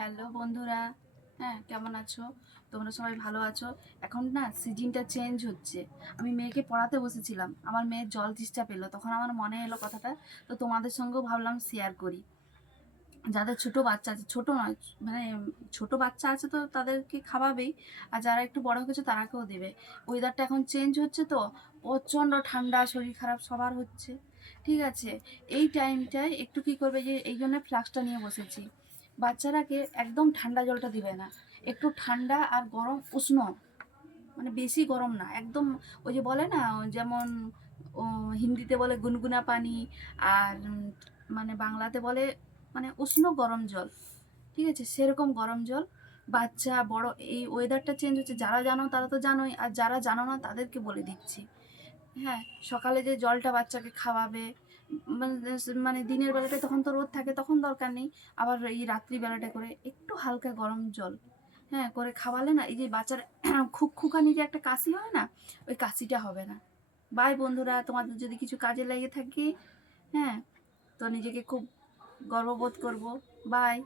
Hello বন্ধুরা, হ্যাঁ কেমন আছো? তোমরা সবাই ভালো আছো? এখন না সিজনটা চেঞ্জ হচ্ছে। আমি মেয়েকে পড়াতে বসেছিলাম, আমার মেয়ের জল তেষ্টা পেলো, তখন আমার মনে এলো কথাটা। তো তোমাদের সঙ্গেও ভাবলাম শেয়ার করি। যাদের ছোট বাচ্চা আছে, ছোট নয় মানে ছোট বাচ্চা আছে তো তাদেরকে খাওয়াবেই, আর যারা একটু বড় হয়েছে তারাকেও দেবে। ওয়েদারটা এখন চেঞ্জ হচ্ছে তো, প্রচণ্ড ঠান্ডা, শরীর খারাপ সবার হচ্ছে। ঠিক আছে, এই টাইমটায় একটু কি করবে, যে এই জন্য ফ্লাক্সটা নিয়ে বসেছি। বাচ্চারাকে একদম ঠান্ডা জলটা দিবে না, একটু ঠান্ডা আর গরম উষ্ণ, মানে বেশি গরম না একদম। ওই যে বলে না, যেমন ও হিন্দিতে বলে গুনগুনা পানি, আর মানে বাংলাতে বলে মানে উষ্ণ গরম জল। ঠিক আছে, সেরকম গরম জল। বাচ্চা বড়, এই ওয়েদারটা চেঞ্জ হচ্ছে, যারা জানো তারা তো জানোই, আর যারা জানো না তাদেরকে বলে দিচ্ছি। হ্যাঁ, সকালে যে জলটা বাচ্চাকে খাওয়াবে, মানে মানে দিনের বেলাটায় তখন তো রোদ থাকে, তখন দরকার নেই। আবার এই রাত্রিবেলাটা করে একটু হালকা গরম জল, হ্যাঁ, করে খাওয়ালে না, এই যে বাচ্চার খুকখুকানি যে একটা কাশি হয় না, ওই কাশিটা হবে না। বাই বন্ধুরা, তোমাদের যদি কিছু কাজে লেগে থাকে, হ্যাঁ, তো নিজেকে খুব গর্ববোধ করব। বাই।